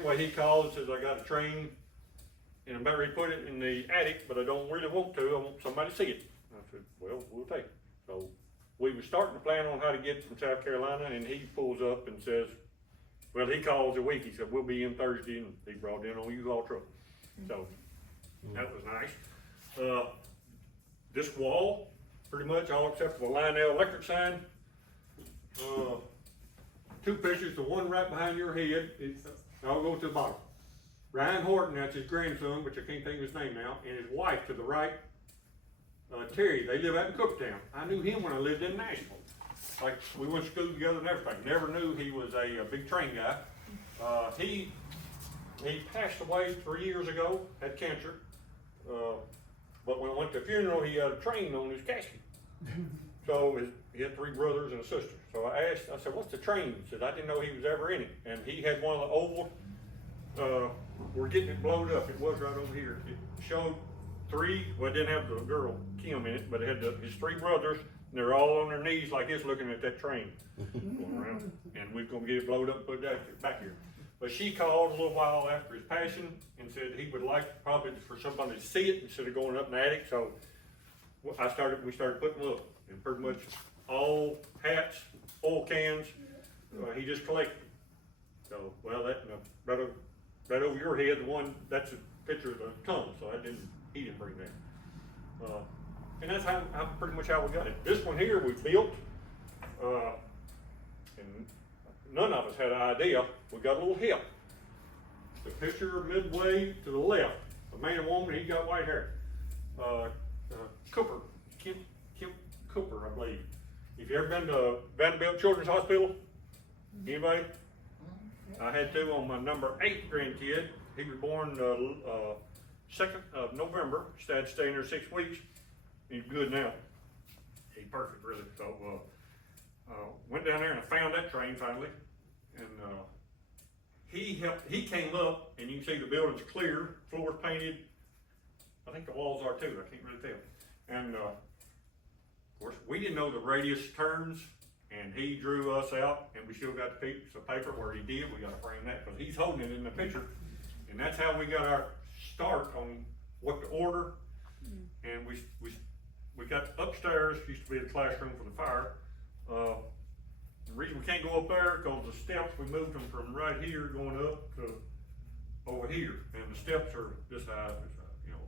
Anyway, he called and says, I got a train and I'm about ready to put it in the attic, but I don't really want to. I want somebody to see it. I said, well, we'll take it. So we were starting to plan on how to get it from South Carolina, and he pulls up and says, well, he calls a week. He said, we'll be in Thursday, and he brought in on U-Haul truck. So that was nice. This wall, pretty much all except for the Lionel electric sign. Two pictures, the one right behind your head, I'll go to the bottom. Ryan Horton, that's his grandson, which I can't think of his name now, and his wife to the right, Terry. They live out in Cooktown. I knew him when I lived in Nashville. Like, we went to school together and everything. Never knew he was a big train guy. He passed away 3 years ago, had cancer. But when I went to the funeral, he had a train on his casket. So he had 3 brothers and a sister. So I asked, I said, what's the train? He said, I didn't know he was ever in it. And he had one of the oval, we're getting it blowed up. It was right over here. It showed 3, well, it didn't have the girl, Kim, in it, but it had his 3 brothers, and they're all on their knees like this looking at that train going around. And we're gonna get it blowed up and put it back here. But she called a little while after his passing and said he would like probably for somebody to see it instead of going up in the attic. So we started putting them up, and pretty much all hats, oil cans, he just collected. So, well, that right over your head, the one, that's a picture of the tunnel, so he didn't bring that. And that's how pretty much how we got it. This one here we built, and none of us had an idea. We got a little help. The picture midway to the left, a man and woman, he got white hair. Cooper, Kim Cooper, I believe. If you ever been to Vanderbilt Children's Hospital, anybody? I had 2 on my number 8 grandkid. He was born 2nd of November. Had to stay in there 6 weeks. He's good now. He's perfect, really. So went down there and I found that train finally, and he came up, and you can see the building's clear, floor's painted. I think the walls are too. I can't really tell. And of course, we didn't know the radius turns, and he drew us out, and we still got the piece of paper where he did. We got to frame that because he's holding it in the picture, and that's how we got our start on what to order. And we got upstairs, used to be the classroom for the fire. The reason we can't go up there because the steps, we moved them from right here going up to over here, and the steps are this high. You know,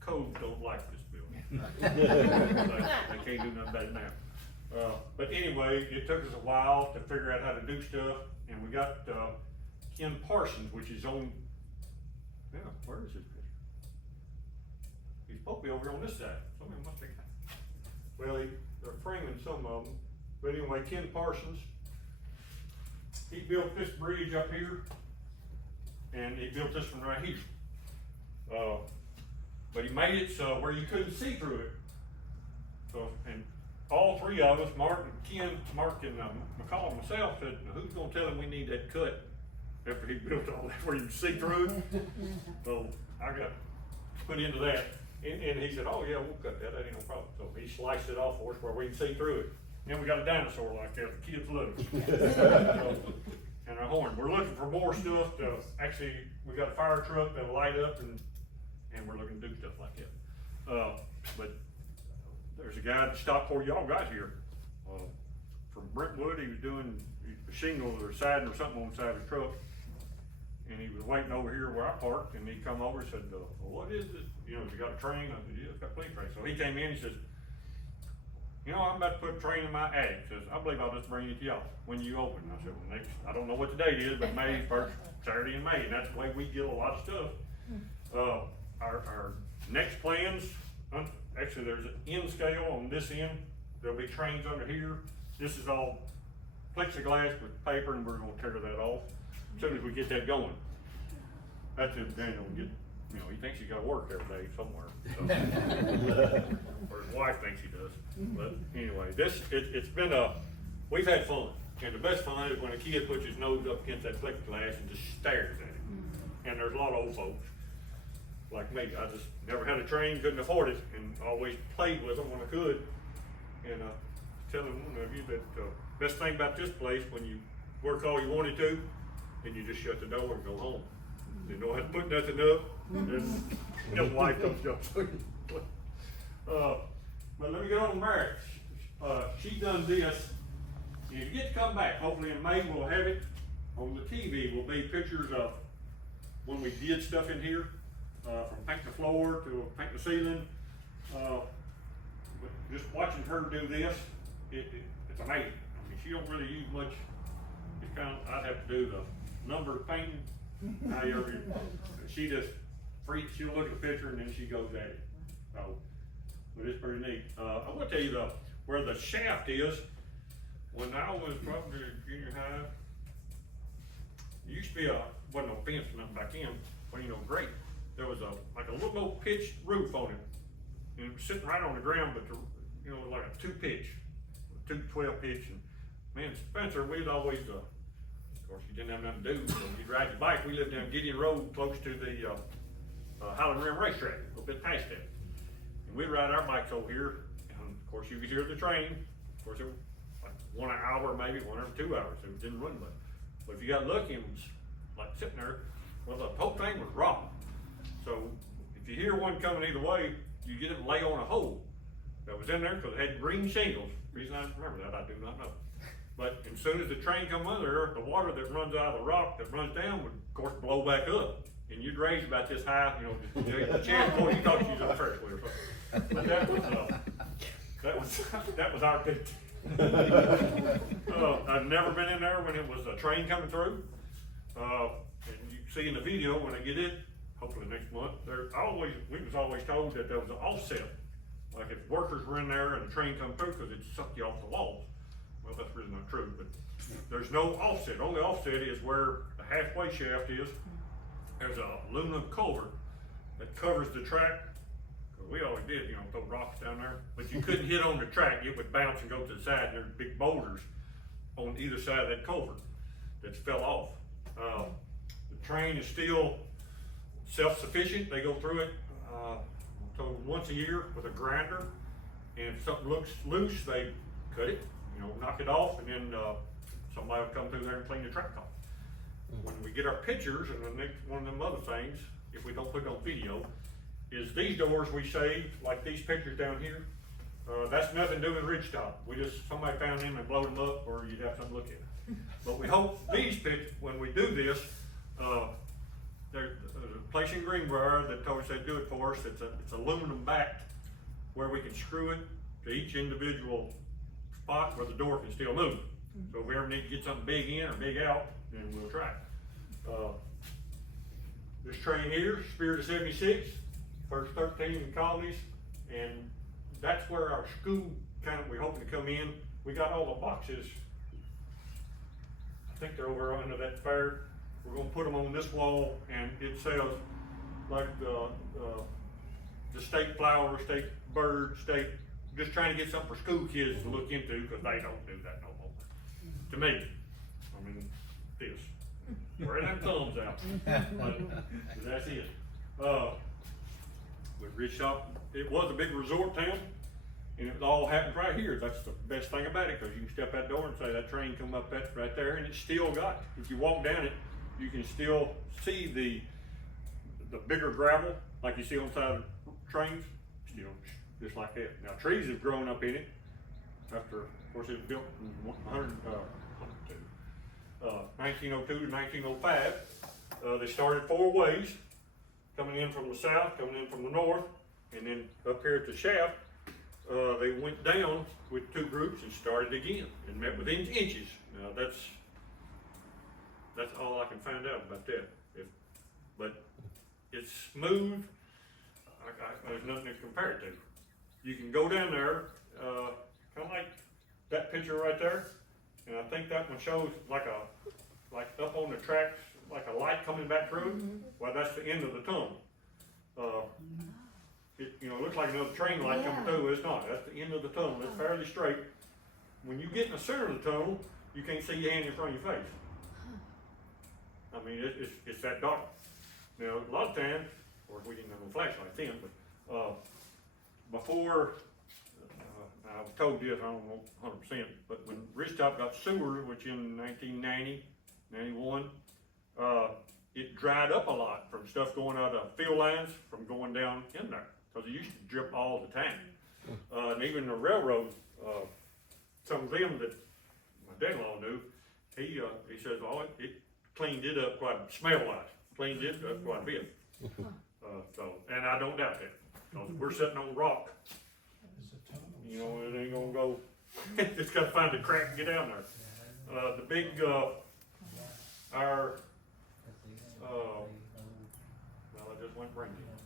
codes don't like this building. they can't do nothing about it now. But anyway, it took us a while to figure out how to do stuff, and we got Ken Parsons, which is on. Yeah, where is his picture? He's supposed to be over on this side. Somebody must have got it. Well, they're framing some of them. But anyway, Ken Parsons, he built this bridge up here, and he built this one right here. But he made it so where you couldn't see through it. So, and all 3 of us, Mark and McCall and myself, said, who's gonna tell him we need that cut after he built all that where you can see through it? So I got put into that. And he said, oh yeah, we'll cut that, ain't no problem. So he sliced it off for us where we can see through it. And we got a dinosaur like that, the kids love it. And a horn. We're looking for more stuff to, actually, we got a fire truck that'll light up, and we're looking to do stuff like that. But there's a guy that stopped before y'all got here, from Brentwood. He was doing a shingle or siding or something on the side of the truck. And he was waiting over here where I parked, and he come over and said, well, what is this? You know, has he got a train? I said, yeah, it's got a police train. So he came in and says, you know, I'm about to put a train in my attic. Says, I believe I'll just bring it to y'all when you open. I said, well, I don't know what the date is, but May 1st, Saturday in May, and that's the way we get a lot of stuff. Our next plans, actually there's an end scale on this end. There'll be trains under here. This is all plexiglass with paper, and we're gonna tear that off as soon as we get that going. That's if Daniel will get, you know, he thinks he's gotta work every day somewhere. So. Or his wife thinks he does. But anyway, it's been we've had fun. And the best fun is when a kid puts his nose up against that plexiglass and just stares at it. And there's a lot of old folks like me. I just never had a train, couldn't afford it, and always played with them when I could. And telling one of you that best thing about this place, when you work all you wanted to, then you just shut the door and go home. They don't have to put nothing up. Don't like those jobs. But let me get on to Mary. She done this. And if you get to come back, hopefully in May we'll have it on the TV. Will be pictures of when we did stuff in here, from painting the floor to painting the ceiling. But just watching her do this, it's amazing. I mean, she don't really use much. It's kind of, I'd have to do the number painting. She just she'll look at the picture and then she goes at it. So, but it's pretty neat. I will tell you where the shaft is. When I was probably in junior high, it used to be wasn't no fence or nothing back in, but great. There was like a little pitched roof on it, and it was sitting right on the ground, but like a 212 pitch. And man, Spencer, we'd always, of course, you didn't have nothing to do, so you'd ride your bike. We lived down Gideon Road, close to the Highland Rim racetrack, a little bit past that. And we'd ride our bikes over here, and of course, you could hear the train. Of course, it was like 1 hour, maybe 1 or 2 hours. It didn't run much. But if you got lucky, it was like sitting there. Well, the whole thing was raw. So if you hear one coming either way, you get it lay on a hole that was in there because it had green shingles. The reason I remember that, I do not know. But as soon as the train come under, the water that runs out of the rock that runs down would, of course, blow back up. And you'd raise about this high, the chance before you thought you was on the first wheel. But that was our pit. I've never been in there when it was a train coming through. And you can see in the video when I get in, hopefully next month, we was always told that there was an offset. Like if workers were in there and the train come through because it sucked you off the walls. Well, that's really not true, but there's no offset. Only offset is where the halfway shaft is. There's a aluminum culvert that covers the track. We always did, throw rocks down there, but you couldn't hit on the track. It would bounce and go to the side, and there's big boulders on either side of that culvert that fell off. The train is still self-sufficient. They go through it once a year with a grinder, and if something looks loose, they cut it, knock it off, and then somebody will come through there and clean the track off. When we get our pictures, and the next one of them other things, if we don't put it on video, is these doors we saved, like these pictures down here. That's nothing to do with Ridgetop. Somebody found them and blowed them up, or you'd have something to look at. But we hope these pictures, when we do this, there's a place in Greenbrier that told us they'd do it for us. It's aluminum backed, where we can screw it to each individual spot where the door can still move. So if we ever need to get something big in or big out, then we'll try it. This train here, Spirit of 76, first 13 colonies, and that's where our school we're hoping to come in. We got all the boxes. I think they're over under that fair. We're gonna put them on this wall, and it says like the state flower, state bird, just trying to get something for school kids to look into, because they don't do that no more. To me, I mean, this. Wearing them thumbs out. But that's it. With Ridgetop, it was a big resort town, and it all happened right here. That's the best thing about it, because you can step that door and say that train come up right there, and it's still got, if you walk down it, you can still see the bigger gravel, like you see on the side of trains, still just like that. Now trees have grown up in it after, of course, it was built in 1902 to 1905. They started 4 ways, coming in from the south, coming in from the north, and then up here at the shaft, they went down with 2 groups and started again and met within inches. Now that's all I can find out about that. But it's smooth. There's nothing to compare it to. You can go down there, kind of like that picture right there, and I think that one shows like up on the tracks, like a light coming back through. Well, that's the end of the tunnel. It looks like another train light coming through. It's not. That's the end of the tunnel. It's fairly straight. When you get in the center of the tunnel, you can't see your hand in front of your face. I mean, it's that dark. Now, a lot of times, of course, we didn't have no flashlights then, but before, I was told this, I don't know 100%, but when Ridgetop got sewer, which in 1990, 91, it dried up a lot from stuff going out of field lines from going down in there, cause it used to drip all the time. And even the railroad, some of them that my dad-in-law knew, he says, oh, it cleaned it up smell-wise, cleaned it up quite a bit. So, and I don't doubt that, cause we're sitting on rock. You know, it ain't gonna go, just gotta find a crack and get down there. The big, well, I just went brain dead.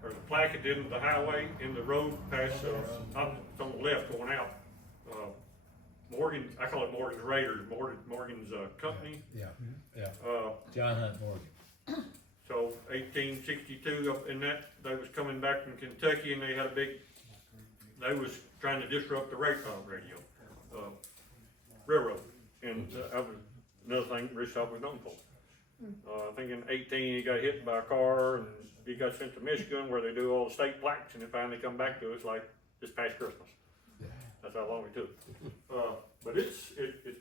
There's a plaque at the end of the highway in the road past, up on the left going out. Morgan, I call it Morgan's Raiders, Morgan's company. Yeah, yeah. John Hunt Morgan. So 1862 up in that, they was coming back from Kentucky and they had they was trying to disrupt the radio, railroad. And that was another thing Ridgetop was known for. I think in 18 he got hit by a car and he got sent to Michigan where they do all the state plaques and it finally come back to us like this past Christmas. That's how long it took. But it's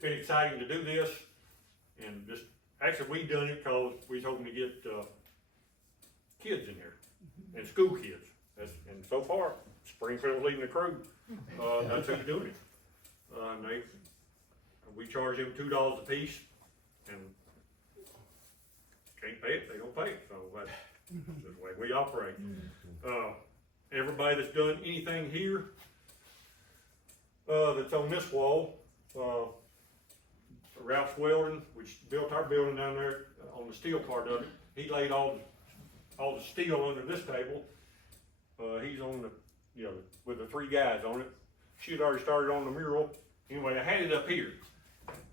been exciting to do this, and just actually we done it because we was hoping to get kids in here and school kids. And so far, Springfield's leading the crew. That's who's doing it. And we charge them $2 a piece, and can't pay it, they don't pay it. So that's the way we operate. Everybody that's done anything here that's on this wall, Ralph Weldon, which built our building down there on the steel part of it, he laid all the steel under this table. He's on with the 3 guys on it. She had already started on the mural. Anyway, I had it up here.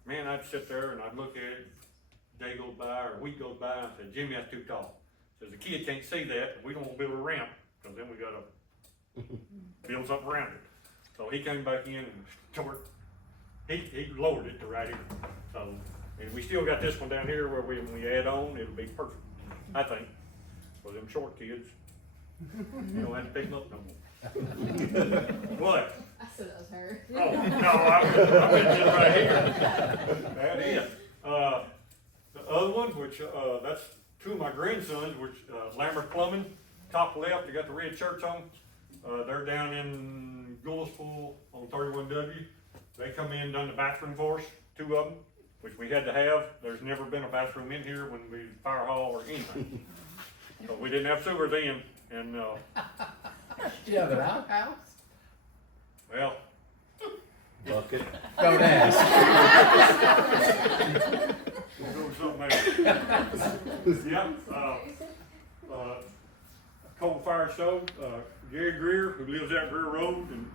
Man, I'd sit there and I'd look at it. Day goes by or a week goes by, and I said, Jimmy, that's too tall. Says the kid can't see that, and we don't want to build a ramp, because then we gotta build something around it. So he came back in and tore it. He lowered it to right here. So, and we still got this one down here where when we add on, it'll be perfect, I think, for them short kids. You don't have to pick them up no more. What? I said that was her. Oh, no, I'm just right here. That is. The other one, which, that's 2 of my grandsons, which, Lambert Plumbing, top left, they got the red shirts on. They're down in Gouldesville on 31W. They come in, done the bathroom for us, 2 of them, which we had to have. There's never been a bathroom in here when we fire hall or anything. So we didn't have sewers in, and, You have an outhouse? well, Bucket. Don't ask. we'll go with something else. Yeah, coal fire stove, Gary Greer, who lives out Greer Road, and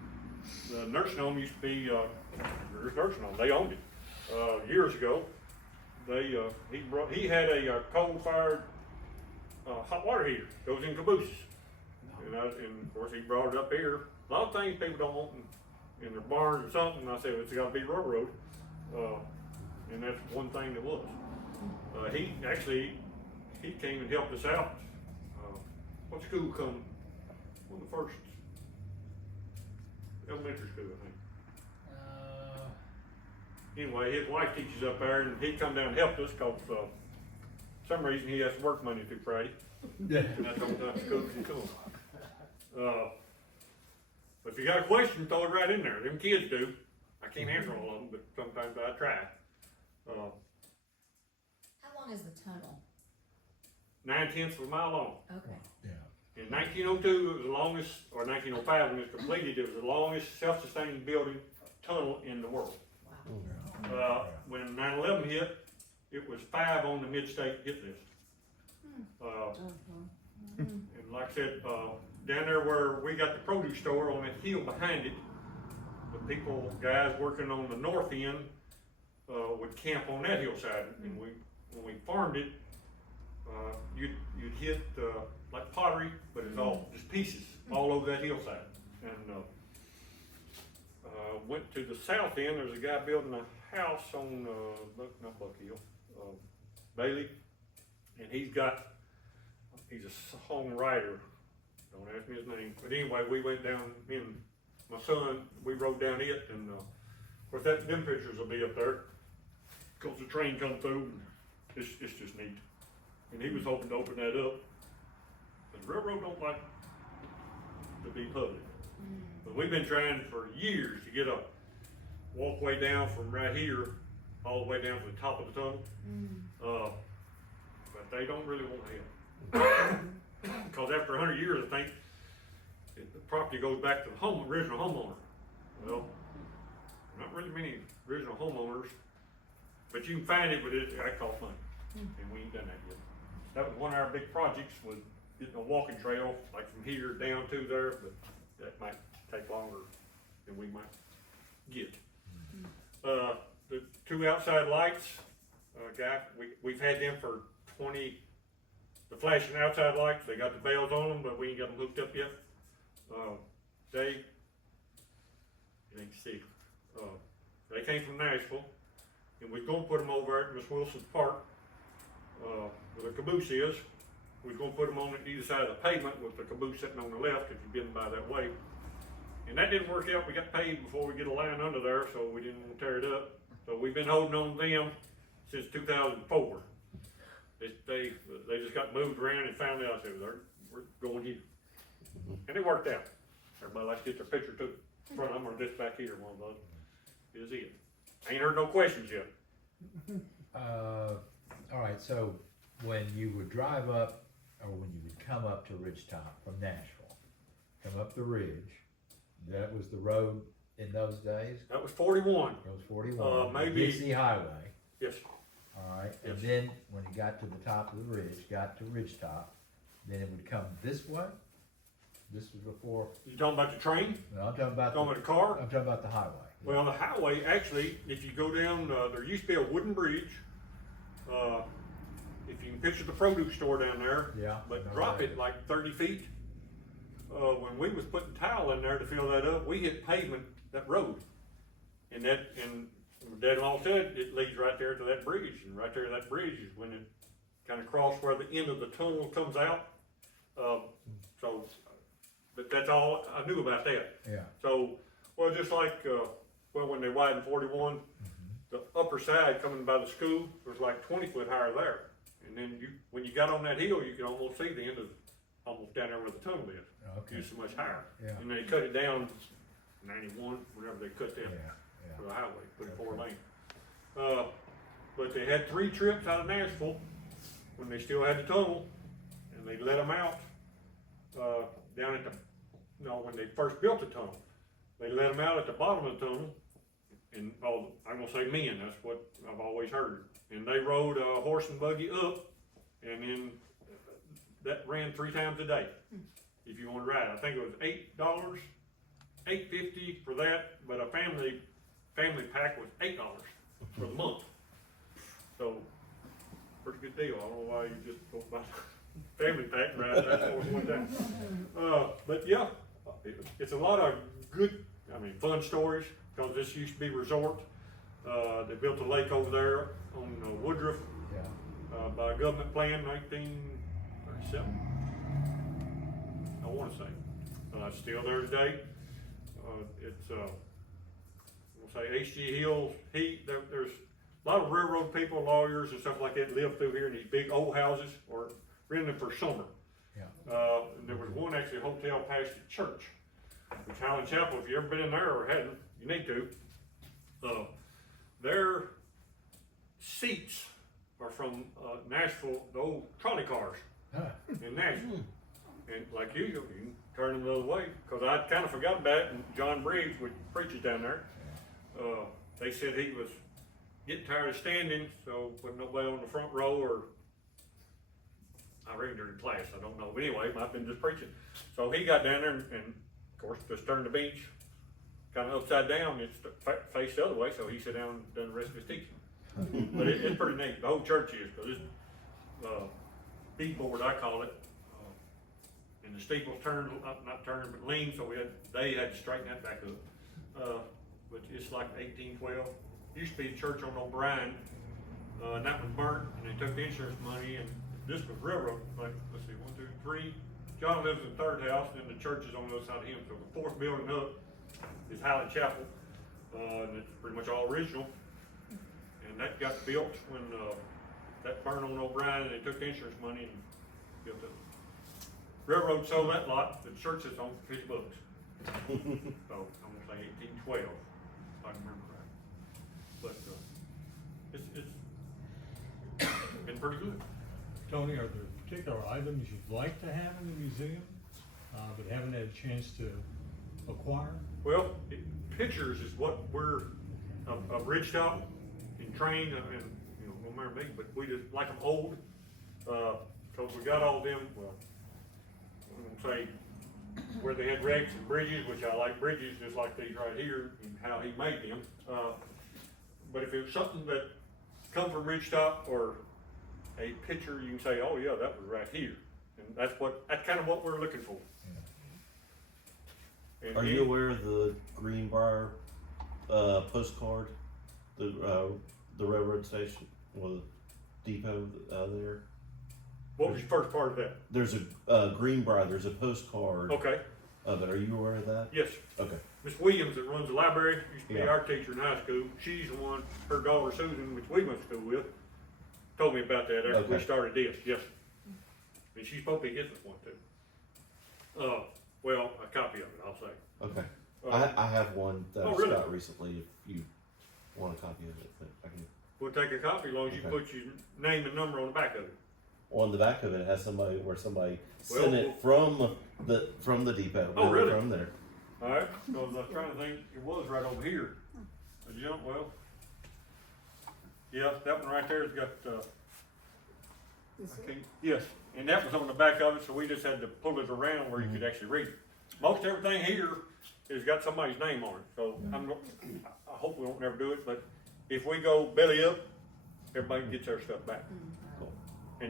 the nursing home used to be, Greer's nursing home, they owned it, years ago. He had a coal-fired, hot water heater, goes in cabooses. And of course he brought it up here. A lot of things people don't want in their barns or something, and I said, it's gotta be railroad. And that's one thing that was. He came and helped us out. What school come? One of the first elementary school, I think. Anyway, his wife teaches up there, and he come down and helped us because some reason he has to work Monday through Friday. Yeah. And that's the only time school's in school. But if you got a question, throw it right in there. Them kids do. I can't answer all of them, but sometimes I try. How long is the tunnel? 9/10 of a mile long. Okay. Yeah. In 1902, it was the longest, or 1905 when it was completed, it was the longest self-sustaining building tunnel in the world. Wow. When 9/11 hit, it was 5 on the mid-state hit list. And like I said, down there where we got the produce store on that hill behind it, the guys working on the north end, would camp on that hillside. And when we farmed it, you'd hit like pottery, but it's all just pieces all over that hillside. And went to the south end. There's a guy building a house on not Buck Hill, Bailey, and he's a songwriter. Don't ask me his name, but anyway, we went down in my son. We rode down it, and of course them pictures will be up there because the train come through. And it's just neat. and he was hoping to open that up. The railroad don't like to be public. But we've been trying for years to get a walkway down from right here all the way down to the top of the tunnel. But they don't really want to help. Because after 100 years, I think, the property goes back to the original homeowner. Well, not really many original homeowners, but you can find it, but it costs money. And we ain't done that yet. That was one of our big projects, was getting a walking trail, like from here down to there, but that might take longer than we might get. The two outside lights, we've had them for the flashing outside lights, they got the bells on them, but we ain't got them hooked up yet. They came from Nashville, and we're gonna put them over at Miss Wilson's Park, where the caboose is. We're gonna put them on either side of the pavement with the caboose sitting on the left if you've been by that way. And that didn't work out. We got paid before we get a line under there, so we didn't want to tear it up. So we've been holding on to them since 2004. They just got moved around and found out that we're going here. And it worked out. Everybody likes to get their picture too. Front of them or this back here, one of those. Is it. I ain't heard no questions yet. All right, so when you would drive up, or when you would come up to Ridgetop from Nashville, come up the ridge, that was the road in those days? That was 41. It was 41. Maybe. Dixie Highway. Yes. All right, Yes. and then when you got to the top of the ridge, got to Ridgetop, then it would come this way? This was before, You talking about the train? no, I'm talking about, Talking about the car? I'm talking about the highway. Well, the highway, actually, if you go down, there used to be a wooden bridge. If you can picture the produce store down there. Yeah, I But know drop that. it like 30 feet. When we was putting tile in there to fill that up, we hit pavement, that road. And Dad-in-law said it leads right there to that bridge. And right there to that bridge is when it kind of crossed where the end of the tunnel comes out. But that's all I knew about that. Yeah, So, well, just like, when they widened 41, the upper side coming by the school was like 20 foot higher there. And then when you got on that hill, you could almost see the end of, almost down there where the tunnel is. okay, It's so much higher. Yeah. And they cut it down 91, whenever they cut yeah, that for yeah. the highway, put it 4 lane. But they had 3 trips out of Nashville when they still had the tunnel, and they let them out, down at when they first built the tunnel. They let them out at the bottom of the tunnel, and I'm gonna say men, that's what I've always heard. And they rode a horse and buggy up, and then that ran 3 times a day. If you want to ride, I think it was $8, $8.50 for that, but a family pack was $8 for the month. So, pretty good deal. I don't know why you just don't buy family pack and ride that for one day. But yeah, it's a lot of good, fun stories, because this used to be a resort. They built a lake over there on Woodruff, Yeah. by a government plan, 1937. I want to say. It's still there today. It's, we'll say HG Hills Heat. There's a lot of railroad people, lawyers and stuff like that live through here in these big old houses, or rent them for summer. Yeah. And there was one actually hotel past the church, which Highland Chapel, if you ever been in there or hadn't, you need to. Their seats are from Nashville, the old trolley cars Huh. in Nashville. And like usual, you can turn them the other way, because I kind of forgot about it, and John Briggs, which preaches down there, they said he was getting tired of standing, so put nobody on the front row, or I read during class, I don't know, but anyway, I've been just preaching. So he got down there and of course just turned the bench kind of upside down, it's faced the other way, so he sat down and done the rest of his teaching. But it's pretty neat, the whole church is, because it's beadboard, I call it. And the steeple's turned, not turned, but lean, so they had to straighten that back up. But it's like 1812. Used to be a church on O'Brien, and that was burnt, and they took the insurance money, and this was railroad, like, let's see, 1, 2, 3. John lives in the 3rd house, and then the church is on the other side of him, so the 4th building up is Highland Chapel, and it's pretty much all original. And that got built when that burned on O'Brien, and they took the insurance money and built it. Railroad sold that lot, the church is on for $50. So, I'm gonna say 1812, if I can remember right. But, it's been pretty good. Tony, are there particular items you'd like to have in the museum, but haven't had a chance to acquire? Well, pictures is what we're, of Ridgetop and trained, and, you know, no matter me, but we just like them old. Cause we got all them, well, I'm gonna say, where they had wrecks and bridges, which I like bridges just like these right here, and how he made them. But if it was something that come from Ridgetop or a picture, you can say, oh yeah, that was right here. And that's kind of what we're looking for. And Are you aware of the Greenbrier postcard, the railroad station or the depot there? What was the first part of that? There's a Greenbrier. There's a postcard Okay, of it. Are you aware of that? yes. Okay. Miss Williams that runs the library, used to be Yeah. our teacher in high school. She's the one, her daughter Susan, which we went to school with, told me about that after we Okay. started this, yes. And she's supposed to be getting us one too. Well, a copy of it, I'll say. Okay. Uh, I have one that Oh, I really? got recently. If you want a copy of it, but I can. We'll take a copy as long as you Okay. put your name and number on the back of it. On the back of it, it has somebody Well, sent it from the depot. Oh, really? From there. Alright, because I was trying to think, it was right over here. The jump, well. Yeah, that one right there's got, I can't, yes, and that was on the back of it, so we just had to pull it around where you could actually read it. Most everything here has got somebody's name on it, so I hope we won't never do it, but if we go belly up, everybody gets their stuff back.